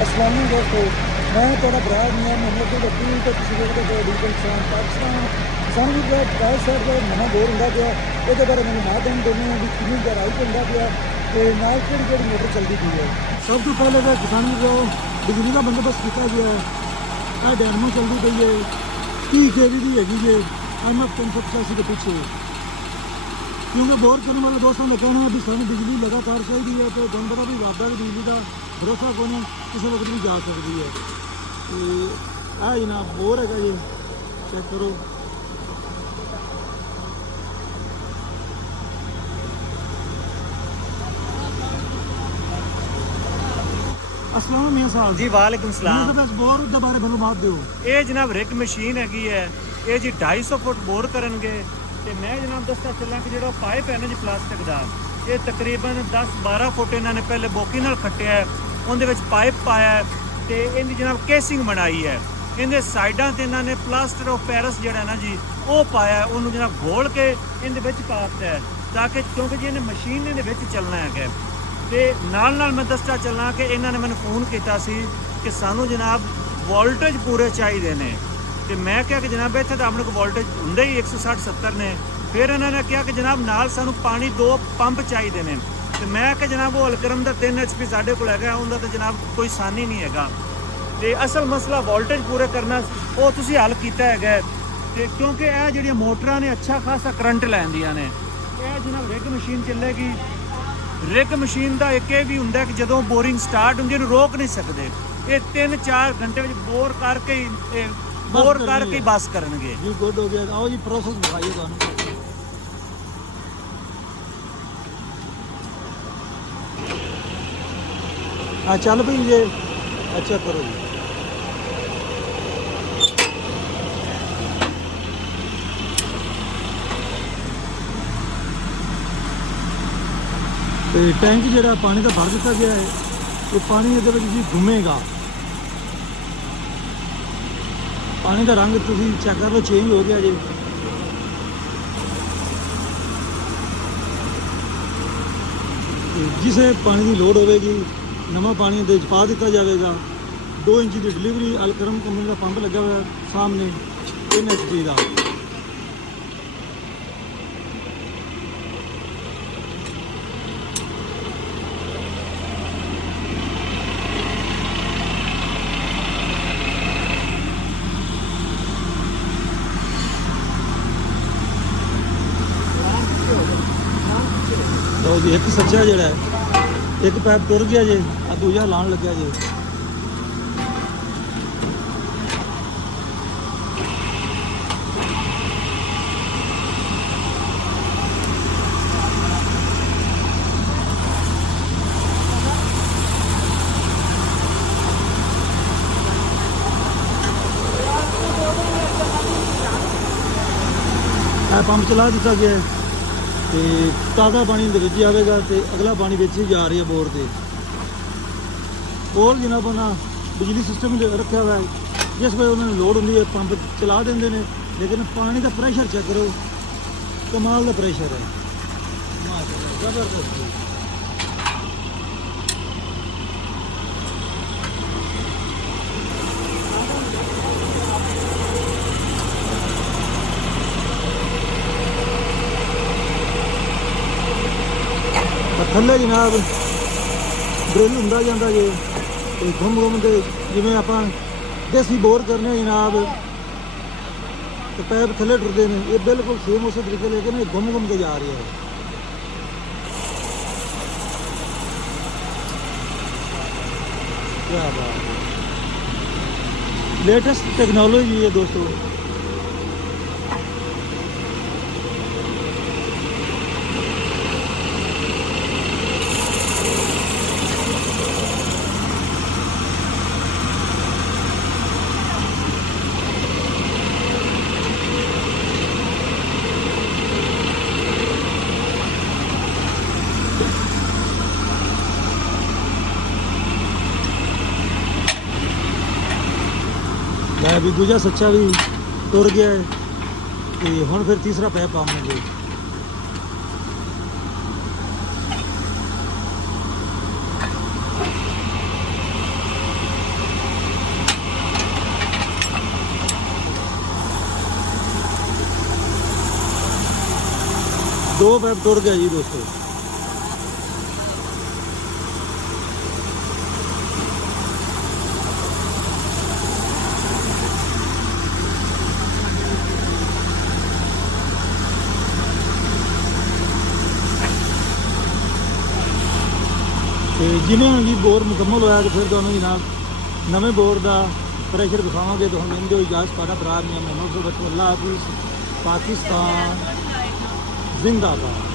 अस्सलाम दोस्तों, मैं तेरा भरा मियां मोहम्मद वकील तो तुसीं देखदे पए लीगल साउंड पाकिस्तान। सानू जो प्राइस साइड ਦਾ ਨਵਾਂ ਬੋਰ ਹੁੰਦਾ ਪਿਆ, ਇਹਦੇ ਬਾਰੇ ਮੈਨੂੰ ਮਾਲੂਮ ਦੇਣੀ ਹੈ ਵੀ ਕਿੰਨੀ ਗਹਿਰਾਈ 'ਚ ਹੁੰਦਾ ਪਿਆ ਤੇ ਨਾਲ ਕਿਹੜੀ ਕਿਹੜੀ ਮੋਟਰ ਚੱਲਦੀ ਪਈ ਹੈ। ਸਭ ਤੋਂ ਪਹਿਲੇ ਤਾਂ ਕਿਸਾਨੀ ਜੋ ਬਿਜਲੀ ਦਾ ਬੰਦੋਬਸਤ ਕੀਤਾ ਗਿਆ ਹੈ, ਇਹ ਡੈਮੋ ਚੱਲਦੀ ਪਈ ਹੈ 30 kV ਦੀ ਹੈਗੀ ਜੇ MF 385 ਦੇ ਪਿੱਛੇ, क्योंकि बोर करने वाले दोस्तों का कहना है भी सानू बिजली लगातार चाहिए है तो तुम पता भी वादा भी बिजली का भरोसा को नहीं किसी वक्त भी जा सकती है। तो यह जनाब बोर है जी, चेक करो। अस्सलाम मियां साहब जी वालेकुम सलाम। बस बोर के बारे मालूमात दो। ये जनाब रिक मशीन हैगी है, ये जी 250 फुट बोर करेंगे ਤੇ ਮੈਂ ਜਨਾਬ ਦੱਸਦਾ ਚੱਲਾਂ ਕਿ ਜਿਹੜਾ ਪਾਈਪ ਹੈ ਨਾ ਜੀ ਪਲਾਸਟਿਕ ਦਾ, ਇਹ ਤਕਰੀਬਨ 10-12 ਫੁੱਟ ਇਹਨਾਂ ਨੇ ਪਹਿਲੇ ਬੋਕੀ ਨਾਲ ਖੱਟਿਆ ਹੈ, ਉਹਦੇ ਵਿੱਚ ਪਾਈਪ ਪਾਇਆ ਹੈ ਤੇ ਇਹਦੀ ਜਨਾਬ ਕੇਸਿੰਗ ਬਣਾਈ ਹੈ। ਇਹਦੇ ਸਾਈਡਾਂ ਤੇ ਇਹਨਾਂ ਨੇ ਪਲਾਸਟਰ ਆਫ ਪੈਰਿਸ ਜਿਹੜਾ ਨਾ ਜੀ ਉਹ ਪਾਇਆ, ਉਹਨੂੰ ਜਨਾਬ ਘੋਲ ਕੇ ਇਹਦੇ ਵਿੱਚ ਪਾ ਦਿੱਤਾ ਹੈ ਤਾਂ ਕਿ ਕਿਉਂਕਿ ਜੀ ਇਹਨੇ ਮਸ਼ੀਨ ਇਹਦੇ ਵਿੱਚ ਚੱਲਣਾ ਹੈਗਾ। ਤੇ ਨਾਲ ਨਾਲ ਮੈਂ ਦੱਸਦਾ ਚੱਲਾਂ ਕਿ ਇਹਨਾਂ ਨੇ ਮੈਨੂੰ ਫੋਨ ਕੀਤਾ ਸੀ ਕਿ ਸਾਨੂੰ ਜਨਾਬ ਵੋਲਟੇਜ ਪੂਰੇ ਚਾਹੀਦੇ ਨੇ ਤੇ ਮੈਂ ਕਿਹਾ ਕਿ ਜਨਾਬ ਇੱਥੇ ਤਾਂ ਆਪਣੇ ਕੋਲ ਵੋਲਟੇਜ ਹੁੰਦੇ ਹੀ 160-70 ਨੇ। ਫਿਰ ਇਹਨਾਂ ਨੇ ਕਿਹਾ ਕਿ ਜਨਾਬ ਨਾਲ ਸਾਨੂੰ ਪਾਣੀ 2 ਪੰਪ ਚਾਹੀਦੇ ਨੇ ਤੇ ਮੈਂ ਕਿ ਜਨਾਬ ਉਹ ਅਲਕਰਮ ਦਾ 3 HP ਸਾਡੇ ਕੋਲ ਹੈਗਾ, ਉਹਦਾ ਤਾਂ ਜਨਾਬ ਕੋਈ ਸਾਨੀ ਨਹੀਂ ਹੈਗਾ। ਤੇ ਅਸਲ ਮਸਲਾ ਵੋਲਟੇਜ ਪੂਰੇ ਕਰਨਾ ਉਹ ਤੁਸੀਂ ਹੱਲ ਕੀਤਾ ਹੈਗਾ ਤੇ ਕਿਉਂਕਿ ਇਹ ਜਿਹੜੀਆਂ ਮੋਟਰਾਂ ਨੇ ਅੱਛਾ ਖਾਸਾ ਕਰੰਟ ਲੈਂਦੀਆਂ ਨੇ। ਇਹ ਜਨਾਬ ਰਿਗ ਮਸ਼ੀਨ ਚੱਲੇਗੀ। ਰਿਗ ਮਸ਼ੀਨ ਦਾ ਇੱਕ ਇਹ ਵੀ ਹੁੰਦਾ ਕਿ ਜਦੋਂ ਬੋਰਿੰਗ ਸਟਾਰਟ ਹੁੰਦੀ ਇਹਨੂੰ ਰੋਕ ਨਹੀਂ ਸਕਦੇ, ਇਹ 3-4 ਘੰਟੇ ਵਿੱਚ ਬੋਰ ਕਰਕੇ ਹੀ बोर करके बस करेंगे जी। गुड हो गया। आओ जी प्रोसेस बताइए ਤੁਹਾਨੂੰ। हाँ चल भाई ये अच्छा करो जी। ਤੇ ਟੈਂਕ ਜਿਹੜਾ ਪਾਣੀ ਦਾ ਭਰ ਦਿੱਤਾ ਗਿਆ ਹੈ, ਇਹ ਪਾਣੀ ਇਹਦੇ ਵਿੱਚ ਜੀ ਘੁੰਮੇਗਾ। पानी का रंग तुम चेक कर लो, चेंज हो गया जी। जिसे पानी की लोड़ होगी नवा पानी पा दिता जाएगा। 2 इंच की डिलीवरी अलकरम कंपनी का पंप लगा हुआ सामने 3 HP का। तो जी एक सच्चा जड़ा है, एक पैप टुर गया जे, दूजा लाने लग्या जे। पंप चला दिता गया है ਤੇ ਤਾਜ਼ਾ ਪਾਣੀ ਦੇ ਵਿੱਚ ਆਵੇਗਾ ਤੇ ਅਗਲਾ ਪਾਣੀ ਵਿੱਚ ਹੀ ਜਾ ਰਿਹਾ ਬੋਰ ਦੇ ਕੋਲ। ਜਨਾਬ ਉਹਨਾਂ ਬਿਜਲੀ ਸਿਸਟਮ ਰੱਖਿਆ ਹੋਇਆ ਹੈ, ਜਿਸ ਵੇਲੇ ਉਹਨਾਂ ਨੂੰ ਲੋੜ ਹੁੰਦੀ ਹੈ ਪੰਪ ਚਲਾ ਦਿੰਦੇ ਨੇ, ਲੇਕਿਨ ਪਾਣੀ ਦਾ ਪ੍ਰੈਸ਼ਰ ਚੈੱਕ ਕਰੋ, ਕਮਾਲ ਦਾ ਪ੍ਰੈਸ਼ਰ ਹੈ, ਜ਼ਬਰਦਸਤ। थल्ले जनाब ड्रिल ਹੁੰਦਾ ਜਾਂਦਾ ਜੇ ਤੇ ਘੁੰਮ ਕੇ ਜਿਵੇਂ ਆਪਾਂ ਦੇਸੀ ਬੋਰ ਕਰਨੇ ਜਨਾਬ ਤੇ ਪੈਪ ਥੱਲੇ ਟੁਰਦੇ ਨੇ, ਇਹ ਬਿਲਕੁਲ ਸੇਮ ਉਸੇ ਤਰੀਕੇ ਲੇਕਿਨ ਇਹ ਘੁੰਮ ਕੇ ਜਾ ਰਿਹਾ ਹੈ। क्या बात है, लेटेस्ट टेक्नोलॉजी है दोस्तों। भी दूजा सच्चा भी टुर गया है तो हम फिर तीसरा पैप पावेंगे। 2 ਪੈਪ ਟੁੱਟ ਗਿਆ ਜੀ ਦੋਸਤੋ। ਤੇ ਜਿਵੇਂ ਹੁਣ ਜੀ ਬੋਰ ਮੁਕੰਮਲ ਹੋਇਆ ਤੇ ਫਿਰ ਤੁਹਾਨੂੰ ਜਨਾਬ ਨਵੇਂ ਬੋਰ ਦਾ ਪ੍ਰੈਸ਼ਰ ਦਿਖਾਵਾਂਗੇ। तो हम इंदो इजाज़ पाड़ा बराद मियां मोहम्मद। अल्लाह हाफिज़। पाकिस्तान जिंदाबाद।